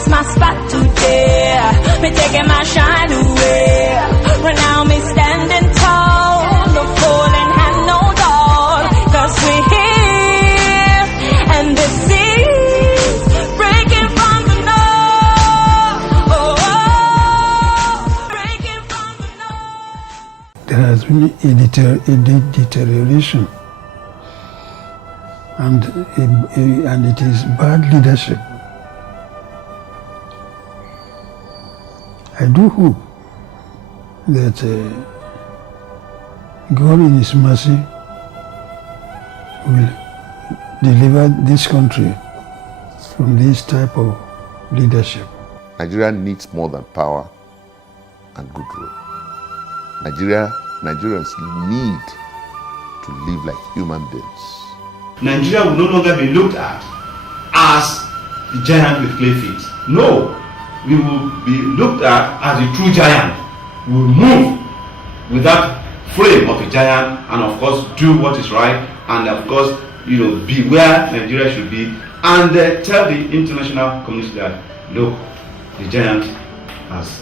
it's my spot today. Me taking my shine away. Right now me standing tall, no falling hand, no door. 'Cause we're here, and this is breaking from the north. Oh, breaking from the north. There has been a deterioration, and it is bad leadership. I do hope that God in His mercy will deliver this country from this type of leadership. Nigeria needs more than power and good rule. Nigerians need to live like human beings. Nigeria will no longer be looked at as the giant with clay feet. No, we will be looked at as a true giant. We will move with that frame of a giant, and of course do what is right, and of course, be where Nigeria should be, and tell the international community that, look, the giant has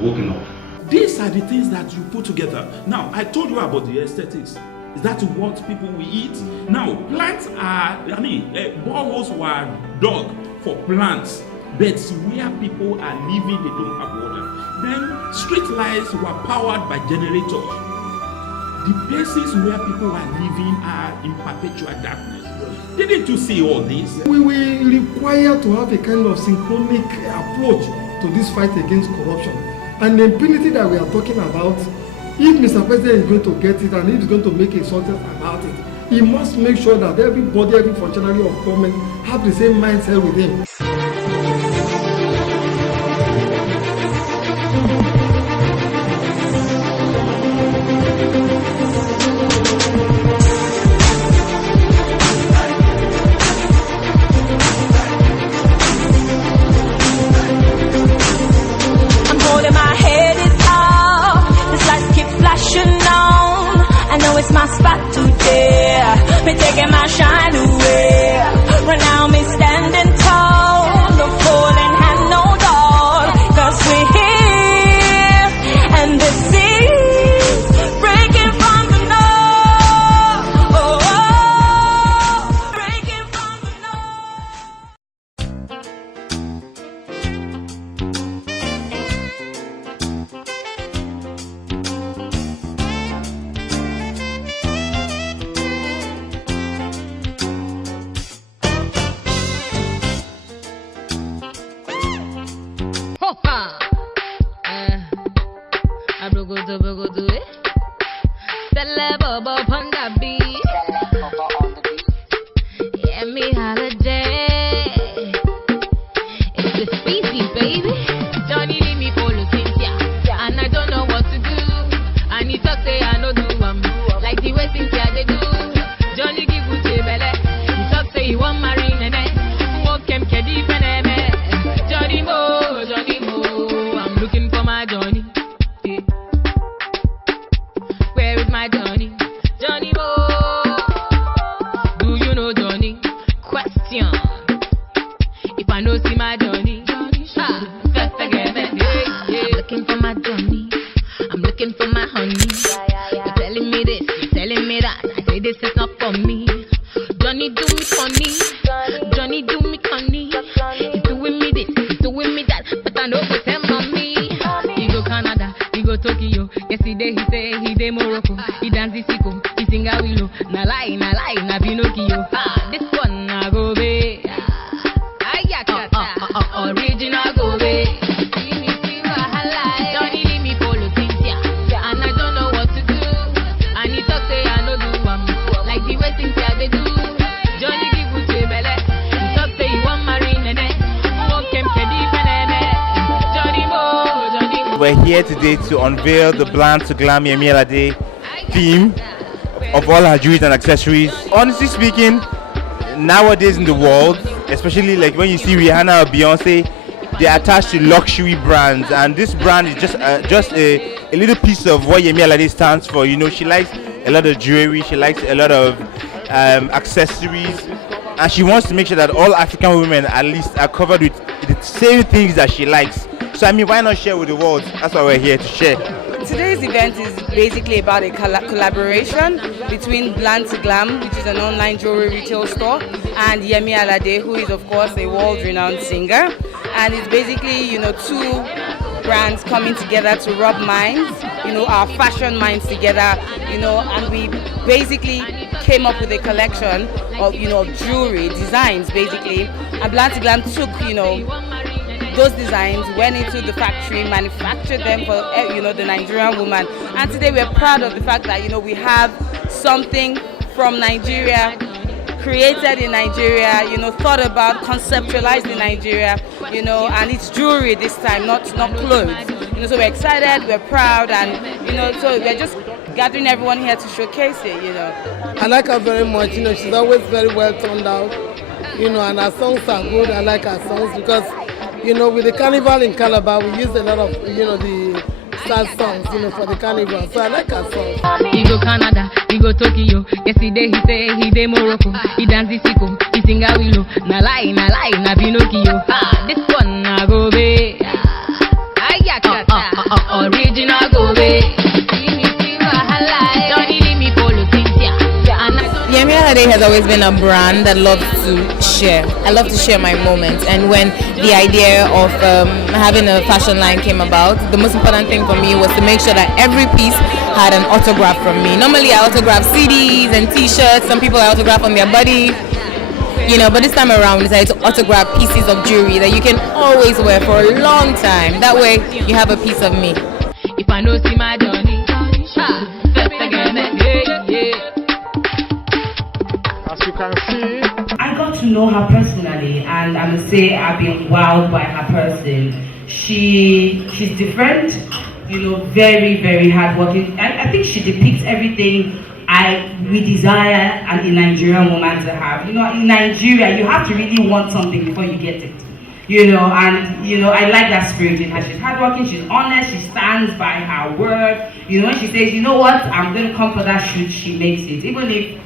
woken up. These are the things that you put together. Now, I told you about the aesthetics. Is that what people will eat? Now, plants are, boreholes were dug for plants, but where people are living, they don't have water. Then, street lights were powered by generators. The places where people are living are in perpetual darkness. Didn't you see all this? We will require to have a kind of synchronic approach to this fight against corruption. And the impunity that we are talking about, if Mr. President is going to get it and he is going to make a success about it, he must make sure that everybody, every functionary of government have the same mindset with him. It's my spot today. Me taking my shine away. Right now me standing tall, no falling hand, no door. 'Cause we're here, and this is breaking from the north. Oh, breaking from the Yemi Alade, it's the species, baby. Johnny leave me follow Cynthia, and I don't know what to do. And he talk say I no do like the way Cynthia they do. Johnny give Uche belle, he talk say he want marry nene. Smoke him kedi peneme. Johnny Mo, I'm looking for my Johnny. Yeah. Where is my Johnny? Johnny Mo. Do you know Johnny? Question. If I know see my Johnny, first again, I'm looking for my Johnny. I'm looking for my honey. You're telling me this, you're telling me that. I say this is not for me. Johnny do me funny. Johnny do me funny. He's doing me this, he's doing me that. But I know what's him on me. He go Canada, he go Tokyo. Yesterday he say he dey Morocco. He dance the sicko, he sing a willow. Na lie, na Pinocchio. This one na go be. Original go be. Johnny leave me follow Cynthia, and I don't know what to do. And he talk say I no do like the way Cynthia they do. Johnny give Uche belle, he talk say he want marry nene. Smoke him kedi peneme. Johnny Mo. We're here today to unveil the Bland to Glam Yemi Alade theme of all her jewelry and accessories. Honestly speaking, nowadays in the world, especially like when you see Rihanna or Beyonce, they're attached to luxury brands, and this brand is just a little piece of what Yemi Alade stands for. You know, she likes a lot of jewelry, she likes a lot of accessories, and she wants to make sure that all African women at least are covered with the same things that she likes. So I mean, why not share with the world? That's why we're here to share. Today's event is basically about a collaboration between Bland to Glam, which is an online jewelry retail store, and Yemi Alade, who is of course a world-renowned singer. And it's basically, two brands coming together to rub minds, our fashion minds together, and we basically came up with a collection of, jewelry designs basically. And Bland to Glam took, those designs, went into the factory, manufactured them for the Nigerian woman, and today we're proud of the fact that we have something from Nigeria, created in Nigeria, thought about, conceptualized in Nigeria, and it's jewelry this time, not clothes. So we're excited, we're proud, and so we're just gathering everyone here to showcase it. I like her very much. She's always very well turned out, and her songs are good. I like her songs because with the carnival in Calabar, we use a lot of, the sad songs, for the carnival. So I like her songs. He go Canada, he go Tokyo. Yesterday he say he dey Morocco. He dance the sicko, he sing a willow. Na lie, na Pinocchio. This one na go be. Original go be. Yemi Alade has always been a brand that loves to share. I love to share my moments, and when the idea of having a fashion line came about, the most important thing for me was to make sure that every piece had an autograph from me. Normally I autograph CDs and t-shirts, some people I autograph on their body, but this time around we decided to autograph pieces of jewelry that you can always wear for a long time. That way you have a piece of me. If I know see my journey, As you can see, I got to know her personally, and I must say I've been wowed by her person. She's different, very, very hardworking. I think she depicts everything we desire a Nigerian woman to have. In Nigeria, you have to really want something before you get it. I like that spirit in her. She's hardworking, she's honest, she stands by her word. When she says, I'm going to come for that shoot, she makes it. Even if,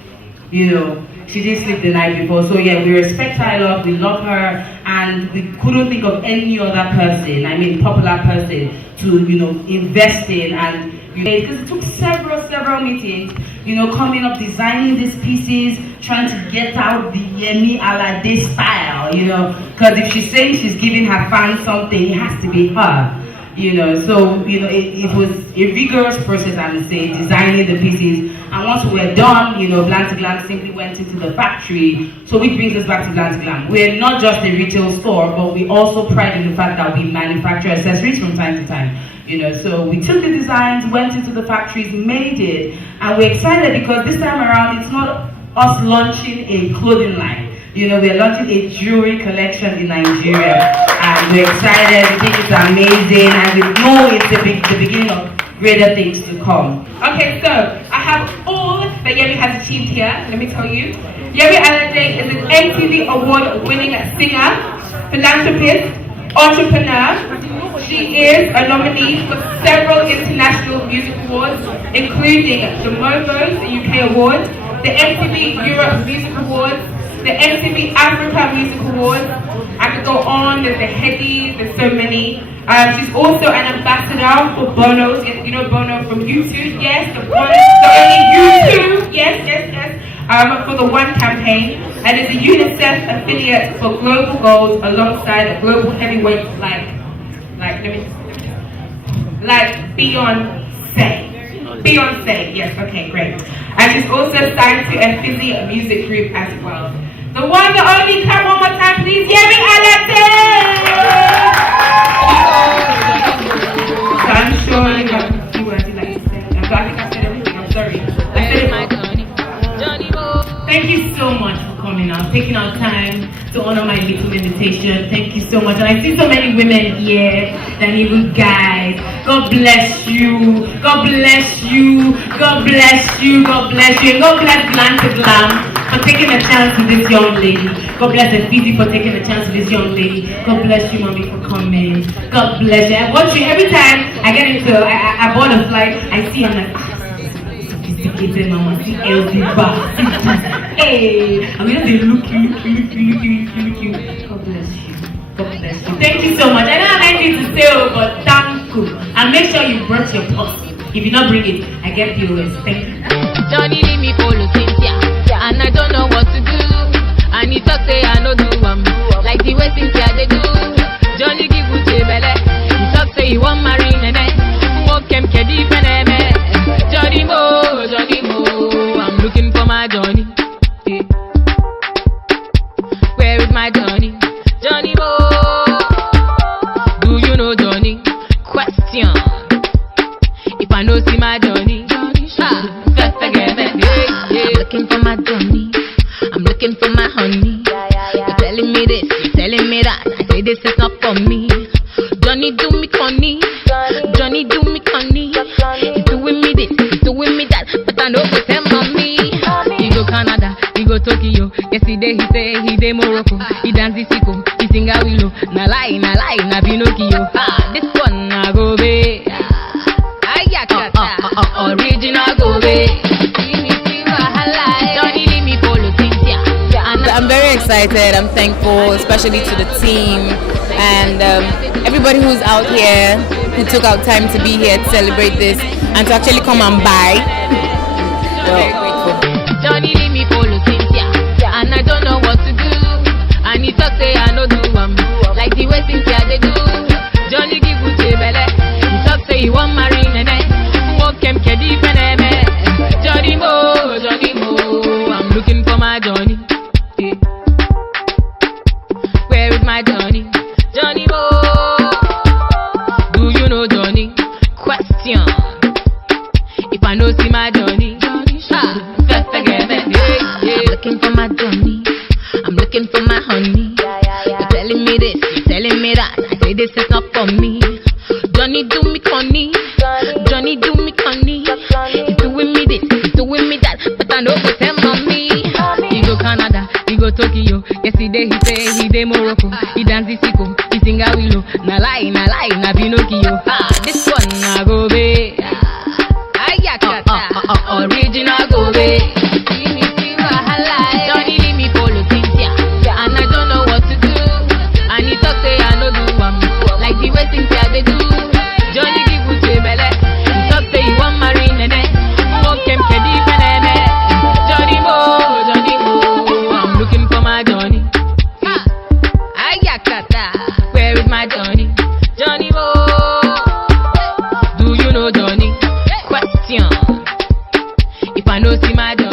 she didn't sleep the night before. So yeah, we respect her a lot, we love her, and we couldn't think of any other person, popular person, to, invest in, and because it took several meetings, coming up, designing these pieces, trying to get out the Yemi Alade style, because if she's saying she's giving her fans something, it has to be her. It was a rigorous process, I would say, designing the pieces. And once we were done, Bland to Glam simply went into the factory. So which brings us back to Bland to Glam. We're not just a retail store, but we also pride in the fact that we manufacture accessories from time to time. So we took the designs, went into the factories, made it, and we're excited because this time around it's not us launching a clothing line. We're launching a jewelry collection in Nigeria, and we're excited. We think it's amazing, and we know it's the beginning of greater things to come. Okay, so I have all that Yemi has achieved here. Let me tell you, Yemi Alade is an MTV award-winning singer, philanthropist, entrepreneur. She is a nominee for several international music awards, including the MOVOs, the UK Awards, the MTV Europe Music Awards, the MTV Africa Music Awards. I could go on, there's the Headies, there's so many. She's also an ambassador for Bono's, you know Bono from YouTube, yes, the only YouTube, yes, for the One campaign, and is a UNICEF affiliate for global goals alongside a global heavyweight like Beyonce, yes, okay, great. And she's also signed to a Fizzy music group as well. The one, the only, clap one more time, please, Yemi Alade! So I'm sure you have a few words you'd like to say. I think I said everything, I'm sorry. I said it all. Thank you so much for coming out, taking our time to honor my little invitation. Thank you so much. And I see so many women here and even guys. God bless you. God bless you. God bless you. God bless you. And God bless Bland to Glam for taking a chance with this young lady. God bless Efizi for taking a chance with this young lady. God bless you, mommy, for coming. God bless you. I watch you every time I get into, I board a flight, I see, I'm like, sophisticated mama, see healthy back, see just, hey, I mean, they look you. God bless you. God bless you. Thank you so much. I don't have anything to say, but thank you. And make sure you brought your purse. If you not bring it, I get POS. Thank you. Johnny leave me follow Cynthia, and I don't know what to do. And he talk say I no do like the way Cynthia they do. Johnny give Uche belle, he talk say he want marry nene. Walk him kedi peneme. Johnny Mo, I'm looking for my Johnny. Yeah. Where is my Johnny? Johnny Mo, do you know Johnny? Question. If I know see my Johnny, looking for my Johnny, I'm looking for my honey. You're telling me this, you're telling me that. I say this is not for me. Johnny do me conny, Johnny do me conny. He's doing me this, he's doing me that, but I know go tell mommy. He go Canada, he go Tokyo. Yesterday he say he dey Morocco. He dance the sicko, he sing a willow. Na lie, na Pinocchio. This one na go be. Original go be. I'm very excited. I'm thankful, especially to the team and everybody who's out here who took out time to be here to celebrate this and to actually come and buy. Well, grateful. Johnny leave me follow Cynthia, and I don't know what to do. And he talk say I no do like the way Cynthia they do. Johnny give Uche belle, he talk say he want marry nene. Walk him kedi peneme. Johnny Mo, I'm looking for my Johnny. Yeah. Where is my Johnny? Johnny Mo, do you know Johnny? Question. If I know see my Johnny, looking for my Johnny, I'm looking for my honey. You're telling me this, you're telling me that. I say this is not for me. Johnny do me conny, Johnny do me conny. He's doing me this, he's doing me that, but I know go tell mommy. He go Canada, he go Tokyo. Yesterday he say he dey Morocco. He dance the sicko, he sing a willow. Na lie, na Pinocchio. This one na go be. Original go be. Johnny leave me follow Cynthia, and I don't know what to do. And he talk say I no do like the way Cynthia they do. Johnny give Uche belle, he talk say he want marry nene. Walk him kedi peneme. Johnny Mo, I'm looking for my Johnny. Where is my Johnny? Johnny Mo, do you know Johnny? Question. If I know see my Johnny.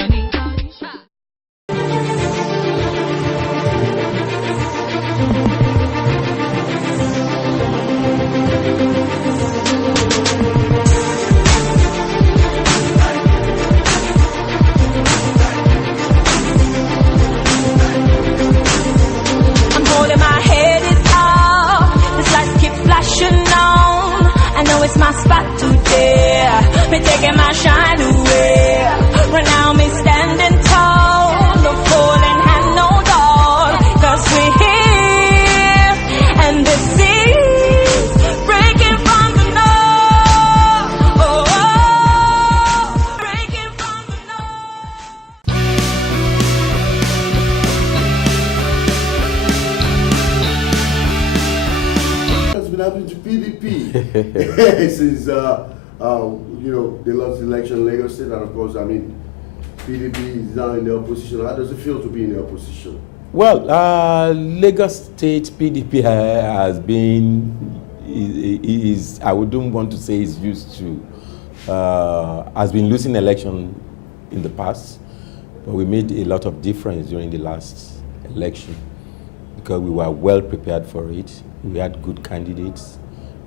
It's my spot today. Me taking my shine away. Right now me standing tall, no falling hand, no doll. 'Cause we're here, and the seas breaking from the north. Breaking from the north. What's been happening to PDP? Since they lost the election in Lagos State, and of course, I mean, PDP is now in the opposition. How does it feel to be in the opposition? Well, Lagos State PDP has been, I wouldn't want to say is used to, has been losing election in the past, but we made a lot of difference during the last election because we were well prepared for it. We had good candidates.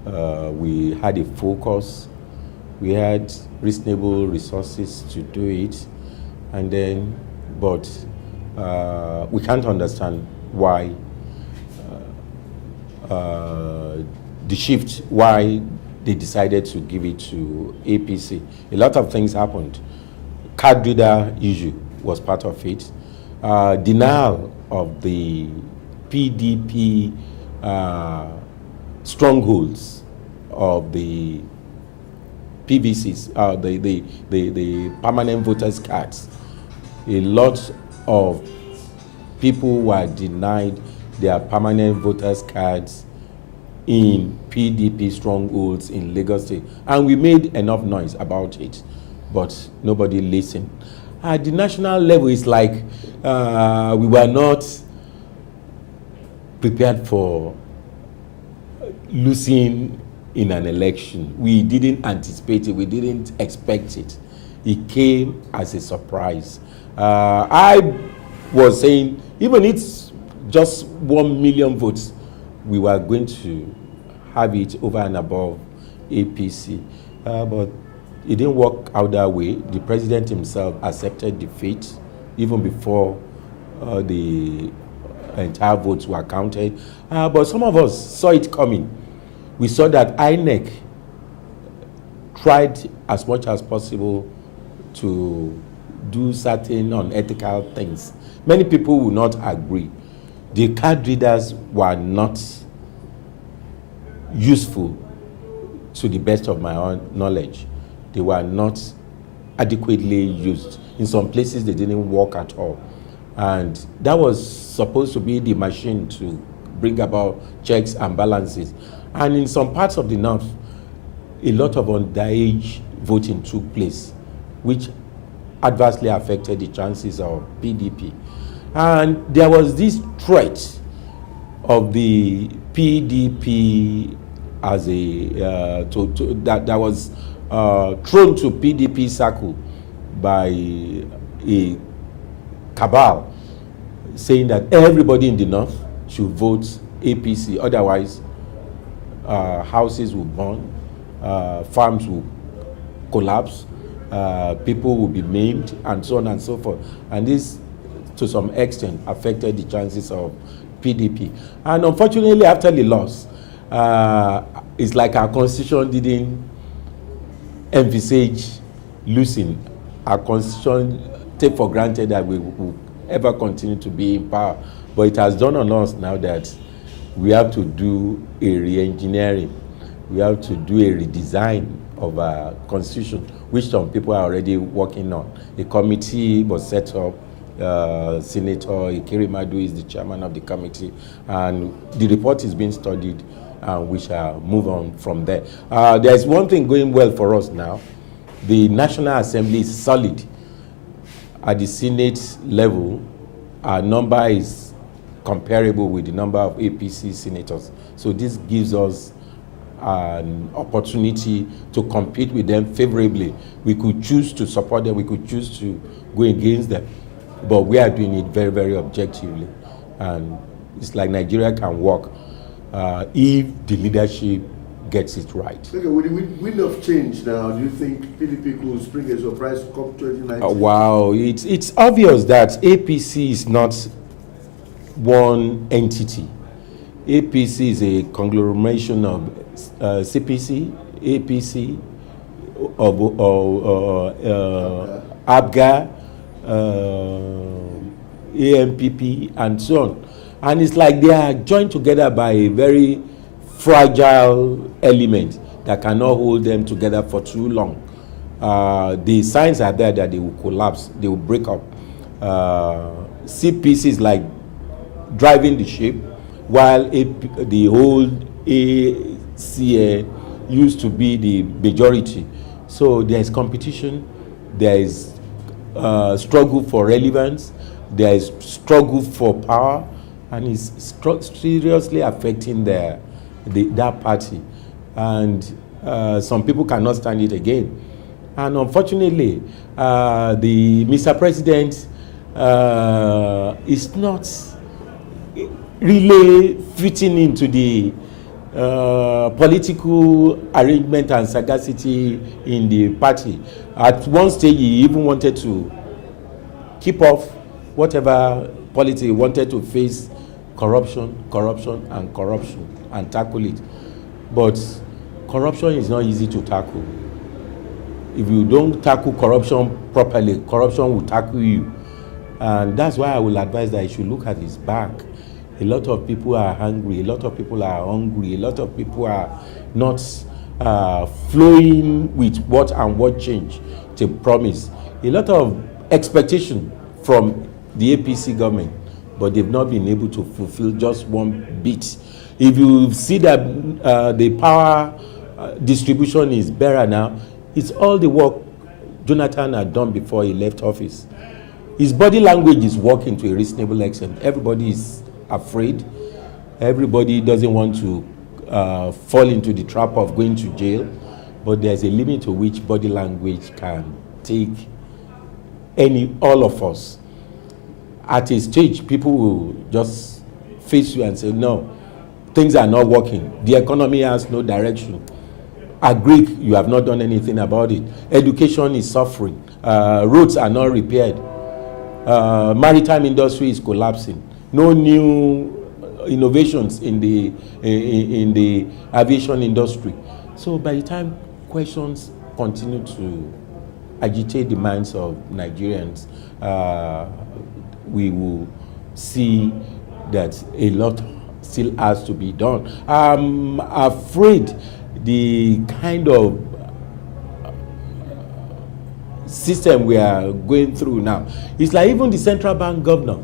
We had a focus. We had reasonable resources to do it, and then, but we can't understand why the shift, why they decided to give it to APC. A lot of things happened. Card reader issue was part of it. Denial of the PDP strongholds of the PVCs, the permanent voters cards. A lot of people were denied their permanent voters cards in PDP strongholds in Lagos State. And we made enough noise about it, but nobody listened. At the national level, it's like we were not prepared for losing in an election. We didn't anticipate it. We didn't expect it. It came as a surprise. I was saying, even if it's just 1 million votes, we were going to have it over and above APC. But it didn't work out that way. The president himself accepted defeat even before the entire votes were counted. But some of us saw it coming. We saw that INEC tried as much as possible to do certain unethical things. Many people will not agree. The card readers were not useful to the best of my own knowledge. They were not adequately used. In some places, they didn't work at all. And that was supposed to be the machine to bring about checks and balances. And in some parts of the north, a lot of underage voting took place, which adversely affected the chances of PDP. And there was this threat of the PDP as a that was thrown to PDP circle by a cabal, saying that everybody in the north should vote APC, otherwise houses will burn, farms will collapse, people will be maimed, and so on and so forth. And this, to some extent, affected the chances of PDP. And unfortunately, after the loss, it's like our constitution didn't envisage losing. Our constitution take for granted that we will ever continue to be in power. But it has dawned on us now that we have to do a re-engineering. We have to do a redesign of our constitution, which some people are already working on. A committee was set up. Senator Ikirimadu is the chairman of the committee, and the report is being studied, and we shall move on from there. There's one thing going well for us now. The National Assembly is solid. At the Senate level, our number is comparable with the number of APC senators. So this gives us an opportunity to compete with them favorably. We could choose to support them, we could choose to go against them, but we are doing it very, very objectively. And it's like Nigeria can work if the leadership gets it right. Okay, with the wind of change now, do you think PDP could spring a surprise come 2019? Wow, it's obvious that APC is not one entity. APC is a conglomeration of CPC, APC, ABGA, AMPP, and so on. And it's like they are joined together by a very fragile element that cannot hold them together for too long. The signs are there that they will collapse, they will break up. CPC is like driving the ship, while the whole ACA used to be the majority. So there is competition, there is struggle for relevance, there is struggle for power, and it's seriously affecting that party. And some people cannot stand it again. And unfortunately, the Mr. President is not really fitting into the political arrangement and sagacity in the party. At one stage, he even wanted to keep off whatever politics. He wanted to face corruption, and tackle it. But corruption is not easy to tackle. If you don't tackle corruption properly, corruption will tackle you. And that's why I will advise that you should look at his back. A lot of people are hungry, a lot of people are hungry, a lot of people are not flowing with what and what change to promise. A lot of expectation from the APC government, but they've not been able to fulfill just one bit. If you see that the power distribution is better now, it's all the work Jonathan had done before he left office. His body language is working to a reasonable extent. Everybody is afraid. Everybody doesn't want to fall into the trap of going to jail, but there's a limit to which body language can take all of us. At a stage, people will just face you and say, no, things are not working. The economy has no direction. Agree, you have not done anything about it. Education is suffering. Roads are not repaired. Maritime industry is collapsing. No new innovations in the aviation industry. So by the time questions continue to agitate the minds of Nigerians, we will see that a lot still has to be done. I'm afraid the kind of system we are going through now, it's like even the central bank governor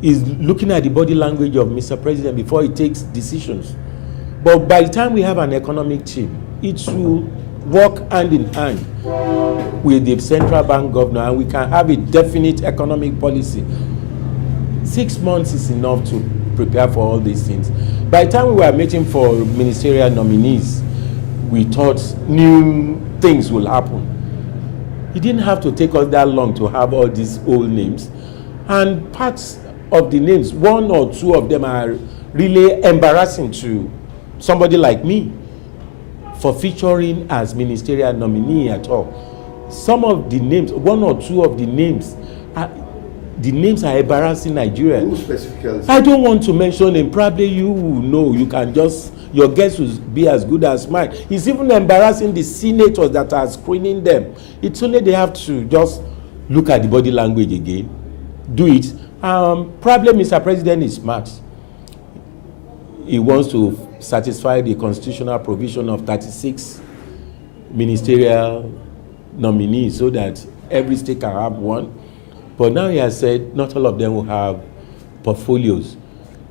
is looking at the body language of Mr. President before he takes decisions. But by the time we have an economic team, it will work hand in hand with the central bank governor, and we can have a definite economic policy. 6 months is enough to prepare for all these things. By the time we were meeting for ministerial nominees, we thought new things will happen. It didn't have to take us that long to have all these old names. And parts of the names, one or two of them are really embarrassing to somebody like me for featuring as ministerial nominee at all. Some of the names, one or two of the names are embarrassing Nigeria. Who specifically? I don't want to mention them. Probably you will know. You can just, your guess will be as good as mine. It's even embarrassing the senators that are screening them. It's only they have to just look at the body language again, do it. Probably Mr. President is smart. He wants to satisfy the constitutional provision of 36 ministerial nominees so that every state can have one. But now he has said not all of them will have portfolios.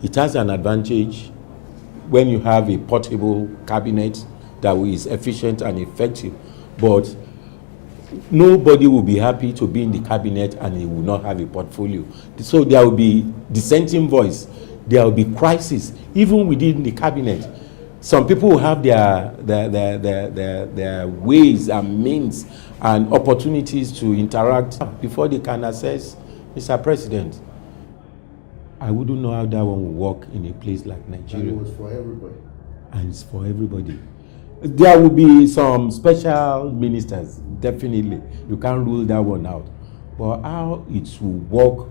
It has an advantage when you have a portable cabinet that is efficient and effective. But nobody will be happy to be in the cabinet and he will not have a portfolio. So there will be dissenting voice. There will be crisis even within the cabinet. Some people will have their ways and means and opportunities to interact before they can assess Mr. President. I wouldn't know how that one will work in a place like Nigeria. And it was for everybody. And it's for everybody. There will be some special ministers, definitely. You can't rule that one out. But how it will work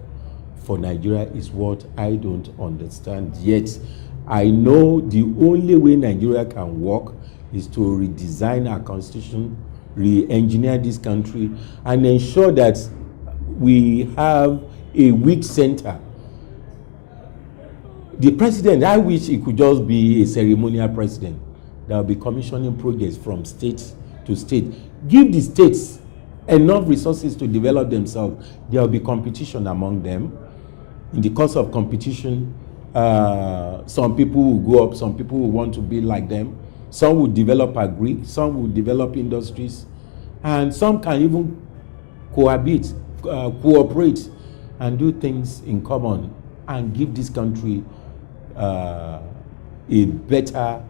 for Nigeria is what I don't understand yet. I know the only way Nigeria can work is to redesign our constitution, re-engineer this country, and ensure that we have a weak center. The president, I wish he could just be a ceremonial president that will be commissioning projects from state to state. Give the states enough resources to develop themselves. There will be competition among them. In the course of competition, some people will go up, some people will want to be like them. Some will develop agri, some will develop industries, and some can even cohabit, cooperate, and do things in common and give this country a better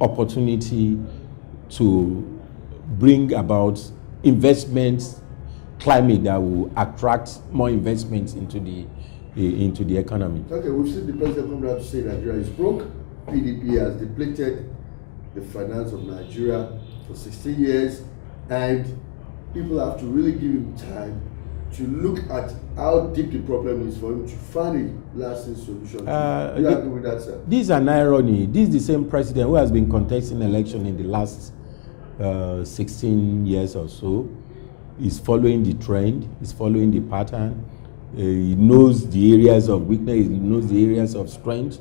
opportunity to bring about investment climate that will attract more investments into the economy. Okay, we've seen the president come out to say Nigeria is broke. PDP has depleted the finance of Nigeria for 16 years, and people have to really give him time to look at how deep the problem is for him to find a lasting solution. Do you agree with that, sir? This is an irony. This is the same president who has been contesting election in the last 16 years or so. He's following the trend, he's following the pattern. He knows the areas of weakness, he knows the areas of strength,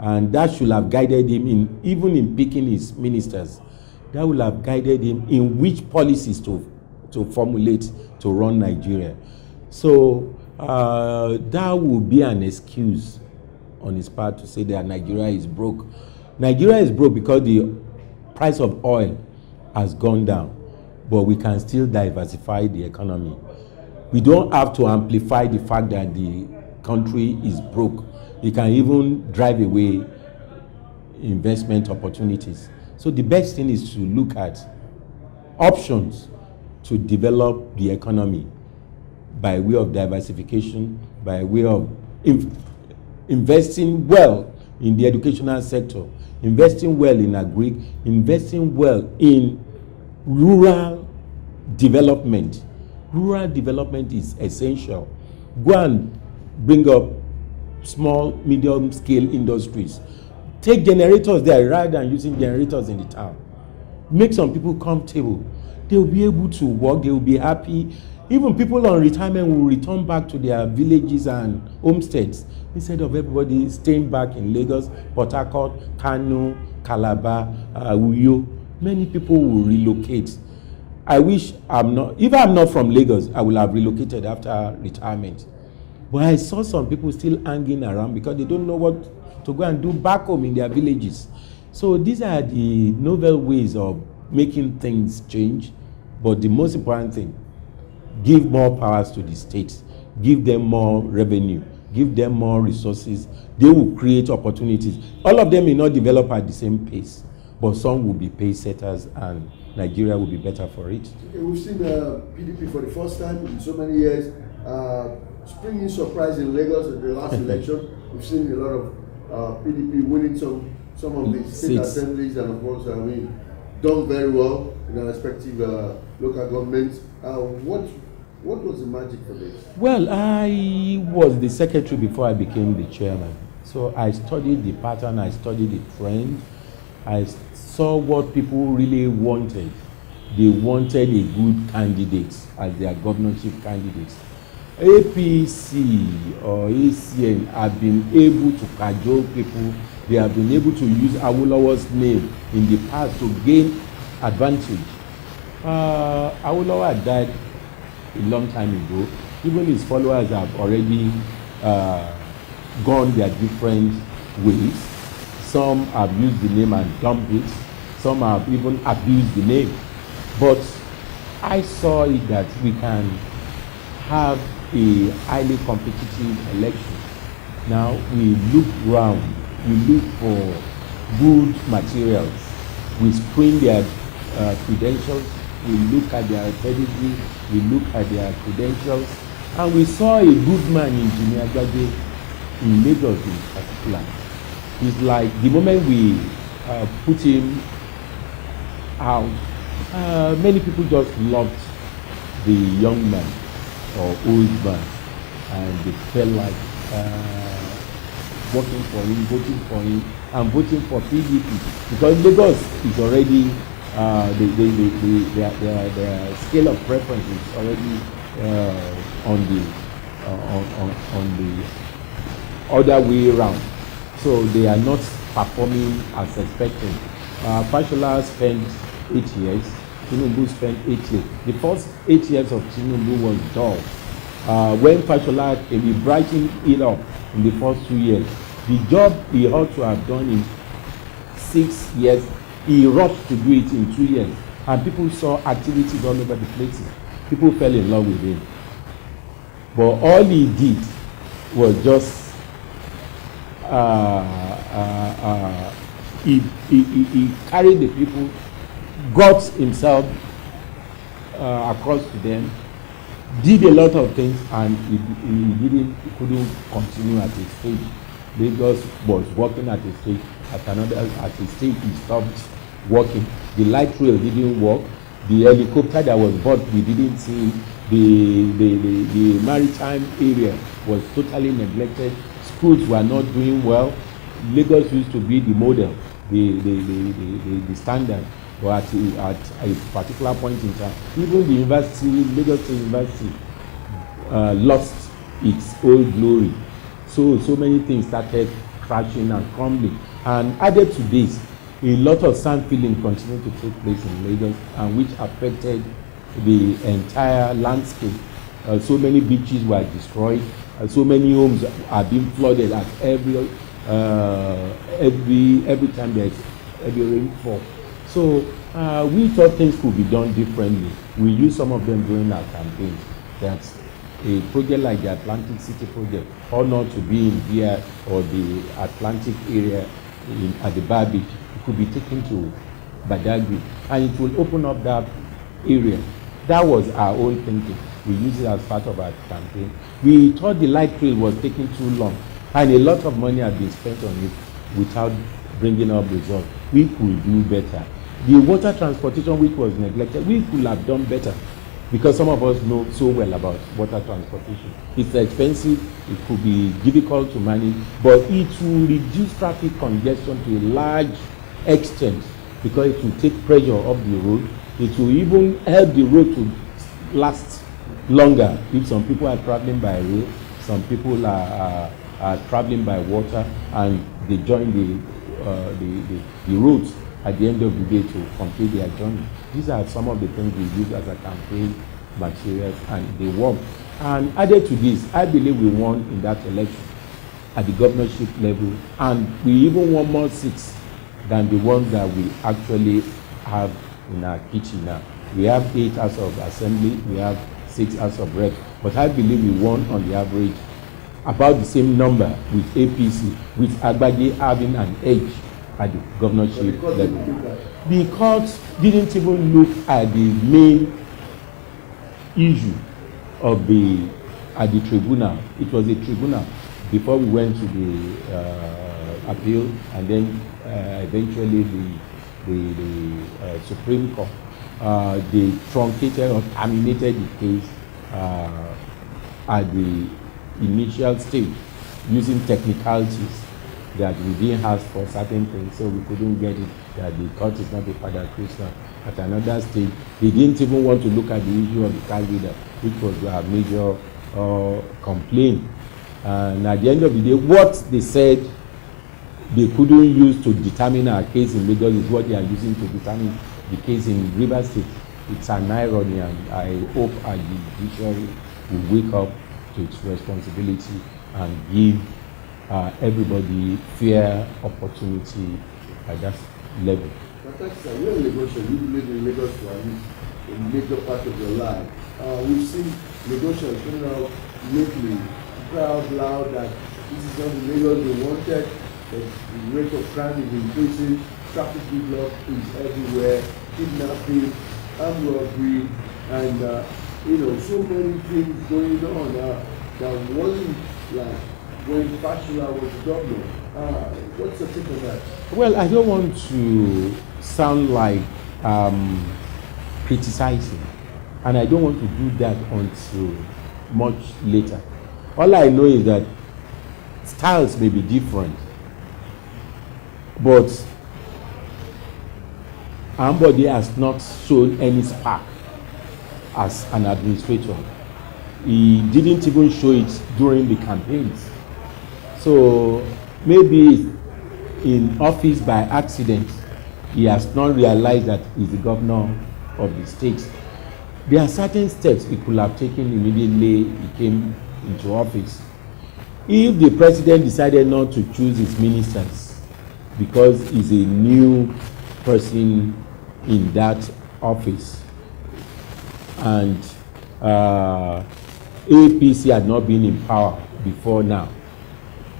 and that should have guided him even in picking his ministers that will have guided him in which policies to formulate to run Nigeria. So that would be an excuse on his part to say that Nigeria is broke. Nigeria is broke because the price of oil has gone down, but we can still diversify the economy. We don't have to amplify the fact that the country is broke. It can even drive away investment opportunities. So the best thing is to look at options to develop the economy by way of diversification, by way of investing well in the educational sector, investing well in agri, investing well in rural development. Rural development is essential. Go and bring up small, medium-scale industries. Take generators there rather than using generators in the town. Make some people comfortable. They will be able to work, they will be happy. Even people on retirement will return back to their villages and homesteads instead of everybody staying back in Lagos, Port Harcourt, Kano, Calabar, Uyo. Many people will relocate. I wish if I'm not from Lagos, I will have relocated after retirement. But I saw some people still hanging around because they don't know what to go and do back home in their villages. So these are the novel ways of making things change. But the most important thing, give more powers to the states, give them more revenue, give them more resources. They will create opportunities. All of them may not develop at the same pace, but some will be pace setters and Nigeria will be better for it. Okay, we've seen PDP for the first time in so many years. Springing surprise in Lagos at the last election. We've seen a lot of PDP winning some of the state assemblies and of course, done very well in their respective local governments. What was the magic for this? Well, I was the secretary before I became the chairman. So I studied the pattern, I studied the trend. I saw what people really wanted. They wanted a good candidate as their governorship candidates. APC or ACN have been able to cajole people. They have been able to use Awolowo's name in the past to gain advantage. Awolowo died a long time ago. Even his followers have already gone their different ways. Some have used the name and dumped it. Some have even abused the name. But I saw it that we can have a highly competitive election. Now we look round, we look for good materials. We screen their credentials, we look at their pedigree, we look at their credentials, and we saw a good man in Yemi Alade in Lagos in particular. It's like the moment we put him out, many people just loved the young man or old man, and they felt like voting for him, and voting for PDP because Lagos is already their scale of preference is already on the other way around. So they are not performing as expected. Fashola spent 8 years. Tinubu spent 8 years. The first 8 years of Tinubu was dull. When Fashola came, he brightened it up in the first 2 years. The job he ought to have done in 6 years, he rushed to do it in 2 years. And people saw activities all over the places. People fell in love with him. But all he did was just he carried the people, got himself across to them, did a lot of things, and he couldn't continue at his stage. Lagos was working at a stage, at a stage he stopped working. The light rail didn't work. The helicopter that was bought, we didn't see. The maritime area was totally neglected. Schools were not doing well. Lagos used to be the model, the standard. But at a particular point in time, even the university, Lagos University, lost its old glory. So many things started crashing and crumbling. And added to this, a lot of sand filling continued to take place in Lagos, and which affected the entire landscape. So many beaches were destroyed, so many homes are being flooded at every time there's heavy rainfall. So we thought things could be done differently. We used some of them during our campaign. That's a project like the Atlantic City project, or not to be in here or the Atlantic area at the Bar Beach. It could be taken to Badagry, and it will open up that area. That was our own thinking. We used it as part of our campaign. We thought the light rail was taking too long, and a lot of money had been spent on it without bringing up results. We could do better. The water transportation, which was neglected, we could have done better, because some of us know so well about water transportation. It's expensive, it could be difficult to manage, but it will reduce traffic congestion to a large extent, because it will take pressure off the road. It will even help the road to last longer. If some people are traveling by rail, some people are traveling by water, and they join the roads at the end of the day to complete their journey. These are some of the things we use as a campaign materials, and they work. And added to this, I believe we won in that election at the governorship level, and we even won more seats than the ones that we actually have in our kitchen now. We have 8 House of Assembly, we have 6 House of Reps, but I believe we won on the average about the same number with APC, with Agbaje having an edge at the governorship level. Because didn't even look at the main issue of at the tribunal. It was a tribunal before we went to the appeal, and then eventually the Supreme Court. They truncated or terminated the case at the initial stage using technicalities that we didn't ask for certain things, so we couldn't get it, that the court is not a Father Christian. At another stage, they didn't even want to look at the issue of the car reader, which was a major complaint. And at the end of the day, what they said they couldn't use to determine our case in Lagos is what they are using to determine the case in River State. It's an irony, and I hope our judiciary will wake up to its responsibility and give everybody fair opportunity at that level. But that's you're in Lagos, you live in Lagos for a major part of your life. We've seen Lagosians coming out lately, proud, loud, that this is not the Lagos they wanted, that the rate of crime is increasing, traffic block is everywhere, kidnapping, armed robbery, and so many things going on that wasn't like when Fashola was governor. What's the take on that? Well, I don't want to sound like criticizing, and I don't want to do that until much later. All I know is that styles may be different, but Ambode has not shown any spark as an administrator. He didn't even show it during the campaigns. So maybe in office by accident, he has not realized that he's the governor of the state. There are certain steps he could have taken immediately he came into office. If the president decided not to choose his ministers because he's a new person in that office, and APC had not been in power before now,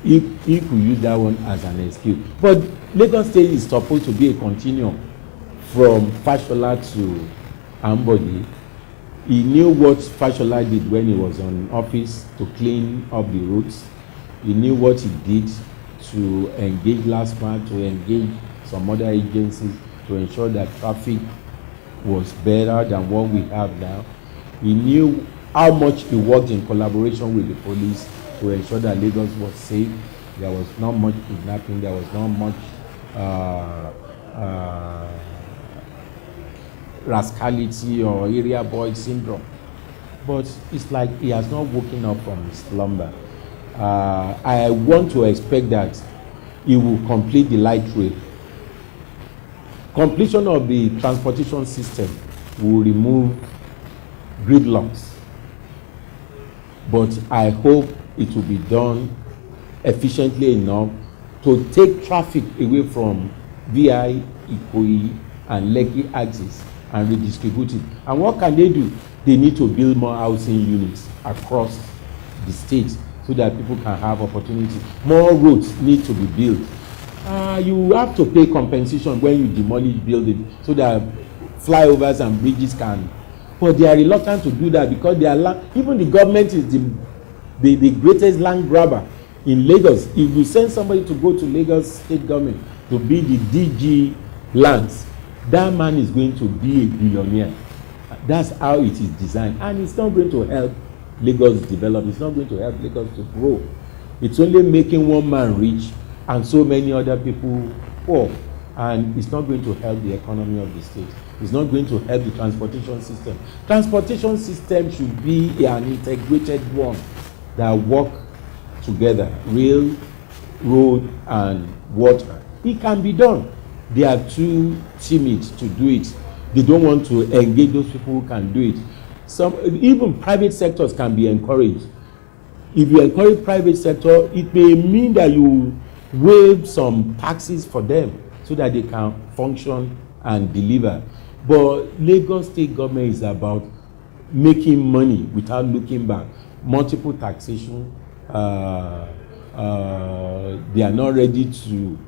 he could use that one as an excuse. But Lagos State is supposed to be a continuum from Fashola to Ambode. He knew what Fashola did when he was on office to clean up the roads. He knew what he did to engage LASTMA, to engage some other agencies to ensure that traffic was better than what we have now. He knew how much he worked in collaboration with the police to ensure that Lagos was safe. There was not much kidnapping, there was not much rascality or area boy syndrome. But it's like he has not woken up from his slumber. I want to expect that he will complete the light rail completion of the transportation system will remove gridlocks. But I hope it will be done efficiently enough to take traffic away from VI, Ikoyi, and Lekki axis and redistribute it. And what can they do? They need to build more housing units across the state so that people can have opportunity. More roads need to be built. You have to pay compensation when you demolish buildings so that flyovers and bridges can. But they are reluctant to do that because they are even the government is the greatest land grabber in Lagos. If you send somebody to go to Lagos state government to be the DG lands, that man is going to be a billionaire. That's how it is designed, and it's not going to help Lagos develop. It's not going to help Lagos to grow. It's only making one man rich and so many other people poor, and it's not going to help the economy of the state. It's not going to help the transportation system. Transportation system should be an integrated one that work together, rail, road, and water. It can be done. They are too timid to do it. They don't want to engage those people who can do it. Even private sectors can be encouraged. If you encourage private sector, it may mean that you waive some taxes for them so that they can function and deliver. But Lagos state government is about making money without looking back. Multiple taxation. They are not ready to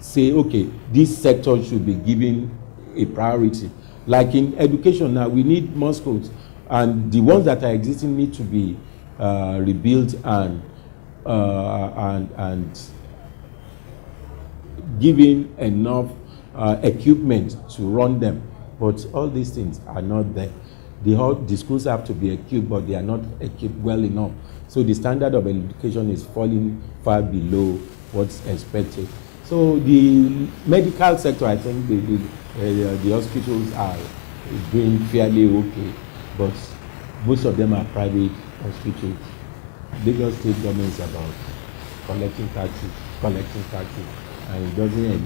say, okay, this sector should be given a priority. Like in education now, we need more schools, and the ones that are existing need to be rebuilt and given enough equipment to run them. But all these things are not there. The schools have to be equipped, but they are not equipped well enough. So the standard of education is falling far below what's expected. So the medical sector, I think the hospitals are doing fairly okay, but most of them are private hospitals. Lagos state government is about collecting taxes, and it doesn't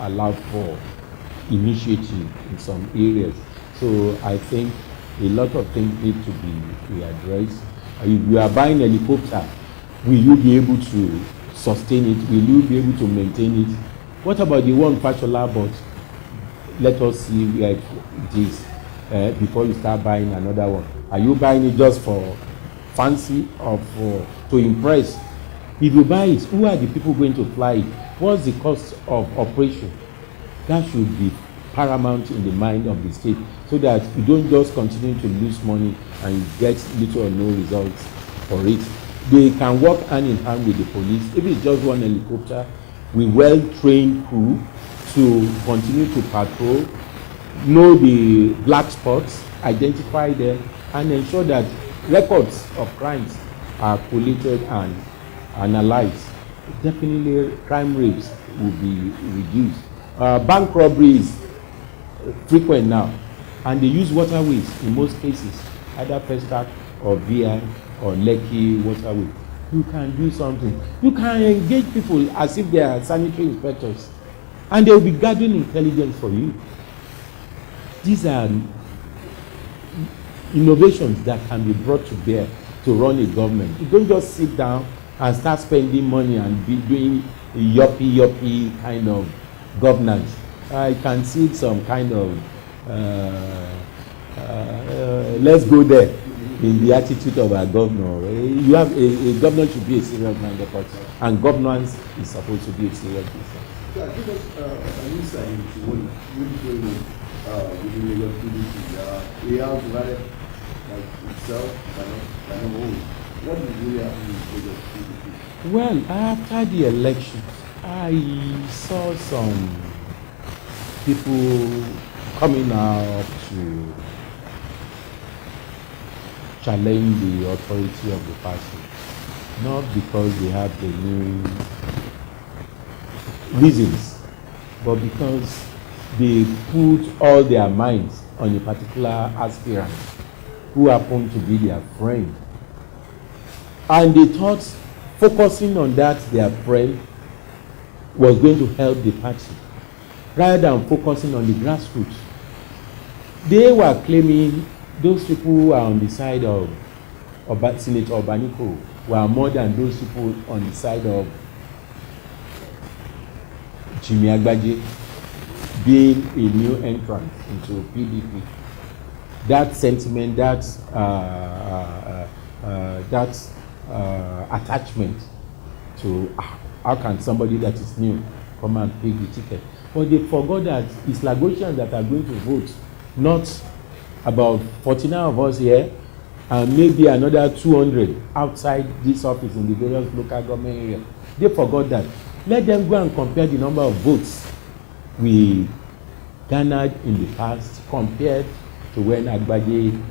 allow for initiative in some areas. So I think a lot of things need to be addressed. If you are buying a helicopter, will you be able to sustain it? Will you be able to maintain it? What about the one Fashola bought? Let us see where it is before you start buying another one. Are you buying it just for fancy or to impress? If you buy it, who are the people going to fly it? What's the cost of operation? That should be paramount in the mind of the state, so that you don't just continue to lose money and you get little or no results for it. They can work hand in hand with the police. If it's just one helicopter with well-trained crew to continue to patrol, know the black spots, identify them, and ensure that records of crimes are collated and analyzed. Definitely crime rates will be reduced. Bank robberies frequent now, and they use waterways in most cases, either Pestac or VI or Lekki waterway. You can do something. You can engage people as if they are sanitary inspectors, and they will be gathering intelligence for you. These are innovations that can be brought to bear to run a government. You don't just sit down and start spending money and be doing a yuppie kind of governance. I can see some kind of let's go there in the attitude of our governor. You have a governor should be a serious-minded person, and governance is supposed to be a serious business. Yeah, give us an insight into what is going on within the Lagos PDP. The House divided like itself cannot hold. What is really happening in Lagos PDP? Well, after the election, I saw some people coming out to challenge the authority of the party, not because they have the new reasons, but because they put all their minds on a particular aspirant who happened to be their friend. And they thought focusing on that, their friend, was going to help the party. rather than focusing on the grassroots. They were claiming those people who are on the side of Senator Obaniko were more than those people on the side of Yemi Alade being a new entrant into PDP. That sentiment, that attachment to how can somebody that is new come and pick the ticket. But they forgot that it's Lagosians that are going to vote, not about 49 of us here and maybe another 200 outside this office in the various local government areas. They forgot that. Let them go and compare the number of votes we garnered in the past compared to when Agbaje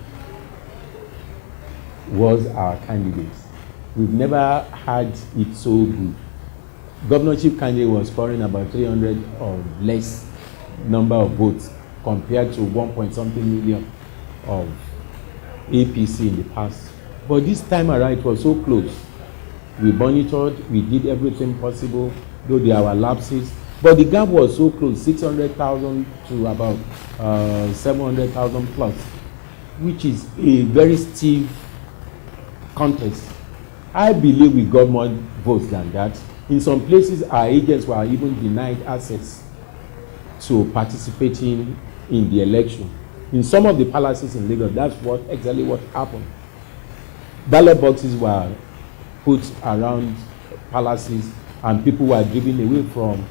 was our candidate. We've never had it so good. Governorship candidate was scoring about 300 or less number of votes compared to 1-point-something million of APC in the past. But this time around, it was so close. We monitored, we did everything possible, though there were lapses. But the gap was so close, 600,000 to about 700,000 plus, which is a very stiff contest. I believe we got more votes than that. In some places, our agents were even denied access to participating in the election. In some of the palaces in Lagos, that's exactly what happened. Ballot boxes were put around palaces and people were driven away from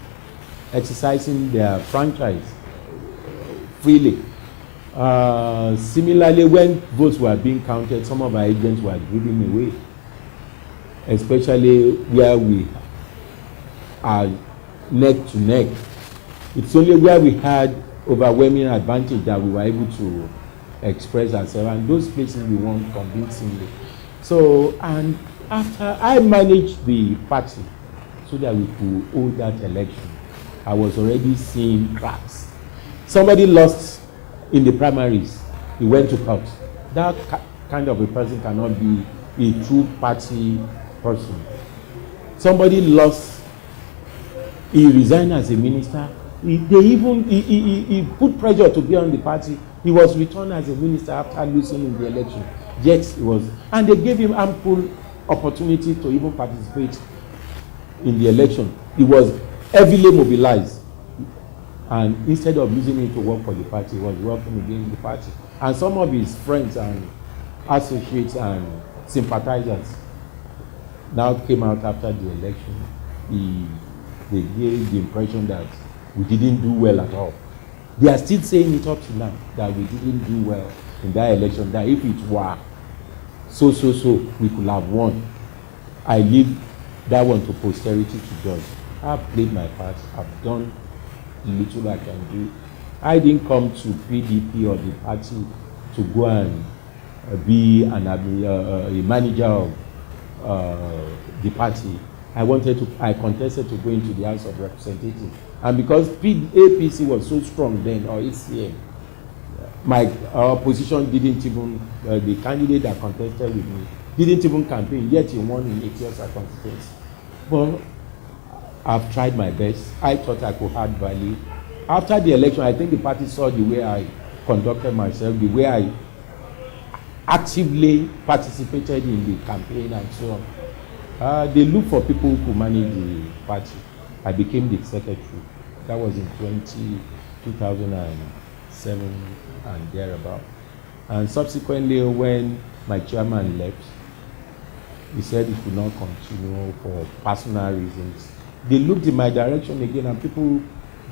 exercising their franchise freely. Similarly, when votes were being counted, some of our agents were driven away, especially where we are neck to neck. It's only where we had overwhelming advantage that we were able to express ourselves, and those places we won convincingly. So, and after I managed the party so that we could hold that election, I was already seeing cracks. Somebody lost in the primaries, he went to court. That kind of a person cannot be a true party person. Somebody lost, he resigned as a minister. He put pressure to be on the party. He was returned as a minister after losing in the election. Yet he was, and they gave him ample opportunity to even participate in the election. He was heavily mobilized, and instead of using it to work for the party, he was working against the party. And some of his friends and associates and sympathizers now came out after the election. They gave the impression that we didn't do well at all. They are still saying it up to now, that we didn't do well in that election, that if it were so, we could have won. I leave that one to posterity to judge. I've played my part. I've done the little I can do. I didn't come to PDP or the party to go and be a manager of the party. I contested to go into the House of Representatives. And because APC was so strong then, or ACM, my opposition didn't even, the candidate that contested with me, didn't even campaign, yet he won in 8 years constituency. But I've tried my best. I thought I could add value. After the election, I think the party saw the way I conducted myself, the way I actively participated in the campaign and so on. They looked for people who could manage the party. I became the secretary. That was in 2007 and thereabout. And subsequently, when my chairman left, he said he could not continue for personal reasons. They looked in my direction again, and people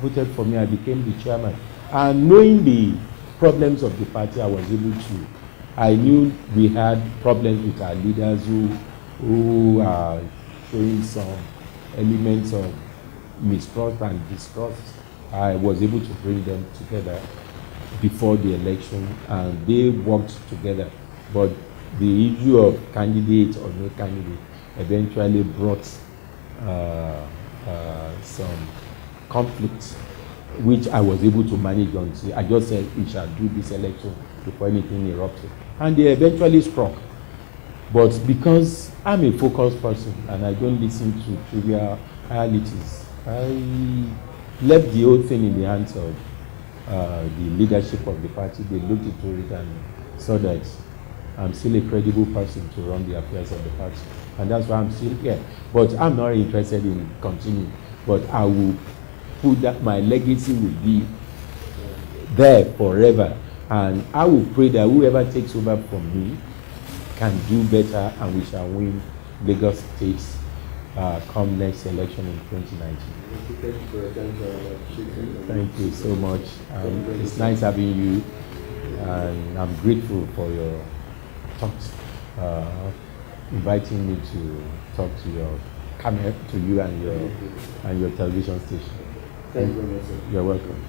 voted for me. I became the chairman. And knowing the problems of the party, I was able to. I knew we had problems with our leaders who are showing some elements of mistrust and distrust. I was able to bring them together before the election, and they worked together. But the issue of candidate or no candidate eventually brought some conflicts, which I was able to manage until I just said we shall do this election before anything erupted. And they eventually struck. But because I'm a focused person and I don't listen to trivialities, left the whole thing in the hands of the leadership of the party. They looked into it and saw that I'm still a credible person to run the affairs of the party. And that's why I'm still here. But I'm not interested in continuing. But I will put that my legacy will be there forever. And I will pray that whoever takes over from me can do better and we shall win Lagos State come next election in 2019. Thank you so much. It's nice having you, and I'm grateful for your talks, inviting me to talk to your camera, to you and your television station. Thank you very much, sir. You're welcome.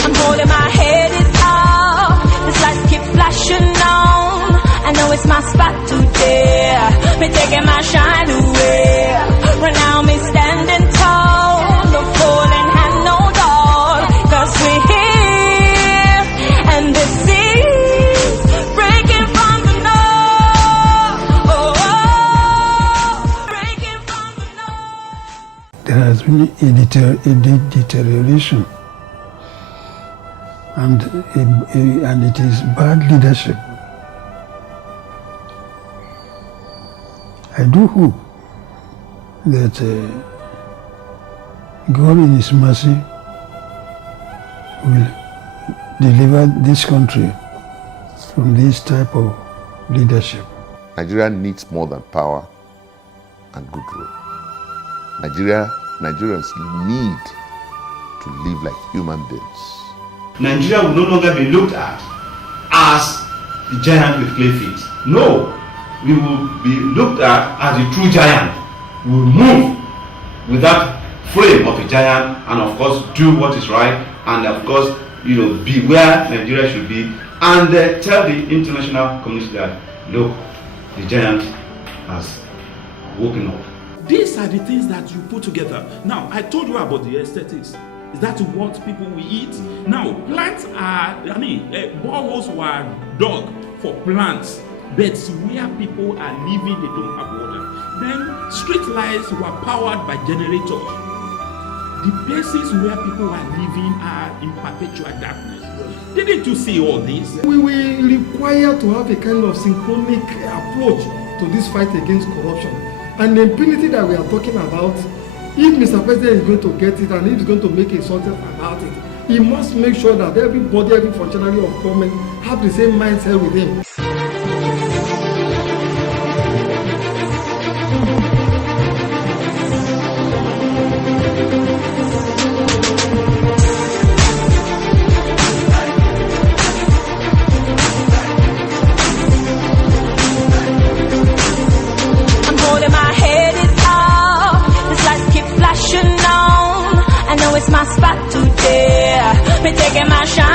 I'm holding my head is up. This lights keep flashing on. I know it's my spot today. Me taking my shine away. Right now me standing tall. The falling hand no door. 'Cause we're here. And this is breaking from the north. Oh, breaking from the north. There has been a deterioration, and it is bad leadership. I do hope that God in His mercy will deliver this country from this type of leadership. Nigeria needs more than power and goodwill. Nigerians need to live like human beings. Nigeria will no longer be looked at as the giant with clay feet. No, we will be looked at as the true giant. We will move with that frame of a giant and of course do what is right and of course, be where Nigeria should be and tell the international community that, look, the giant has woken up. These are the things that you put together. Now, I told you about the aesthetics. Is that what people will eat? Now, plants are, boreholes were dug for plants, but where people are living, they don't have water. Then, street lights were powered by generators. The places where people are living are in perpetual darkness. Didn't you see all this? We will require to have a kind of synchronic approach to this fight against corruption. And the impunity that we are talking about, if Mr. President is going to get it and if he's going to make a success about it, he must make sure that everybody, every functionary of government have the same mindset with him. It's my spot today. Me taking my shine.